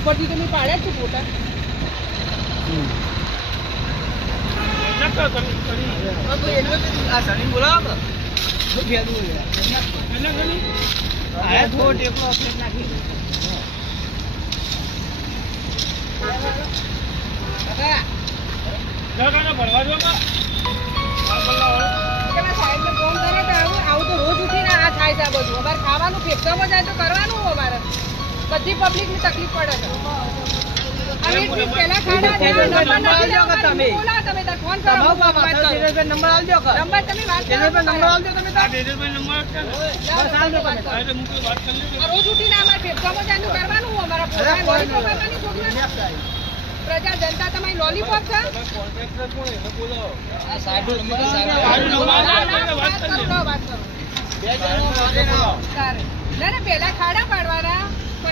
ઉપરથી તો મેં પાડ્યા છું ફોટા. કર્યો આવું આવું તો રોજ ઉઠીને આ થાય છે આ બધું. અમારે ખાવાનું ફેંકવામાં જાય તો કરવાનું અમારે. બધી પબ્લિકની તકલીફ પડે છે. પ્રજા જનતા તમારી લોલીપોપ છે? ના, ના, વાત કરો, લો, વાત કરો. સારું. ના, ના, પહેલા ખાડા પાડવાના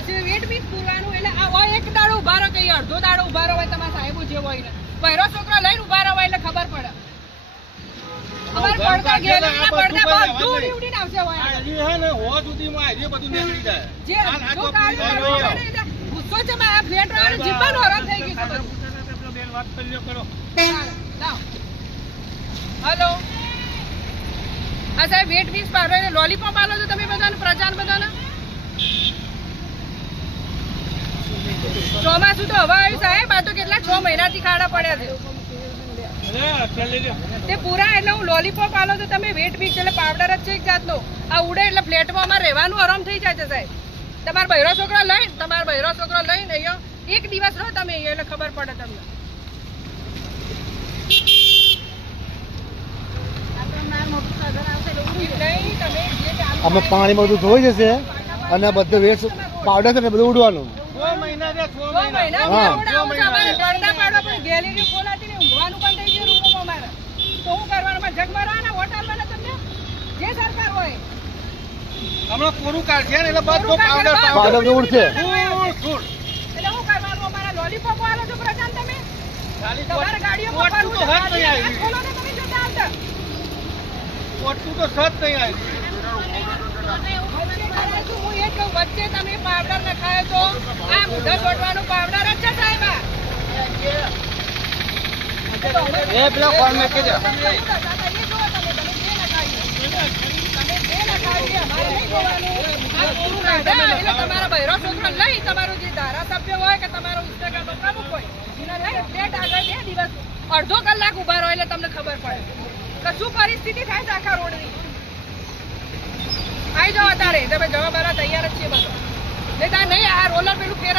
પછી વેટ બીટ પૂરવાનું એટલે આ હોય એક દાડો ઊભા રહો કે અડધો દાડો ઊભા રહો હોય તમારા સાહેબો જે હોય ને પહેરો છોકરો લઈને ઊભા રહો એટલે ખબર પડે. અમારે પડતા ગેલેરીના પડતા બધું ઉડી આવશે હોય જે જો કાળું કરવું પડે એટલે ગુસ્સો છે માં ફ્લેટ વાળાનું જીવવાનું હરામ થઈ ગયું. લાવ. હલો હા સાહેબ વેટ પાડો એટલે લોલીપોપ આલો છો તમે બધાને ચોમાસું તો હવે આવ્યું સાહેબ આ તો કેટલા છ મહિનાથી ખાડા પડ્યા છે. તે પૂરા એટલે હું લોલીપોપ આલો તો તમે વેટ વીસ એટલે પાવડર જ છે એક જાતનો. આ ઉડે એટલે ફ્લેટમાં અમારે રહેવાનું આરામ થઈ જાય છે સાહેબ. તમારો બહેરો છોકરો લઈને તમારો બહેરો છોકરો લઈને અહીંયા એક દિવસ રહો તમે અહીંયા એટલે ખબર પડે તમને. અમે પાણી બધું ધોઈ જશે અને આ બધું વેસ્ટ પાવડર છે ને બધું ઉડવાનું. હા. આવડે આવું છે. અમારે પડદા ગેલેરીઓ ખોલાતી નહીં. ઊંઘવાનું પણ થઈ ગયું રૂમોમાં મારે તો હું કરવાનું? અમારે જગ મારવાના, હોટલવાળા તમને? જે સરકાર હોય. હમણાં કોરું કાઢશે ને એટલે બધો પાવડર પાવડર તો ઉડશે. ધૂળ, ધૂળ. એટલે શું કરવાનું? અમારા લોલીપોપ આલો છો પ્રજાને તમે? ખાલી ગાડીઓમાં ફરવું છે. હાથ નહીં હાથ આવી ખોલો ને તમે જતા આવતા. પોટનું તો સત નહીં આવી વચ્ચે મારા તમે પાવડર નખાયો તો આ મુદ્દા ચોંટવાનું પાવડર જ છે સાહેબ આ. એ પેલા ફોન મેં કીધો. તમે એ જુઓ તમે, તમે જે નખાવ્યું. તમે જે નખાવ્યું એ અમારે નહીં તમારા બહેરો છોકરો લઈ તમારો જે તમારો કલાક ઊભા રહો એટલે તમને ખબર પડે. કે શું પરિસ્થિતિ થાય છે આખા રોડની? આવી જાઓ અત્યારે. તમે જવાબ આપવા તૈયાર જ છીએ બધો. નહીં તાર નહીં, આ રોલર પેલું ફેર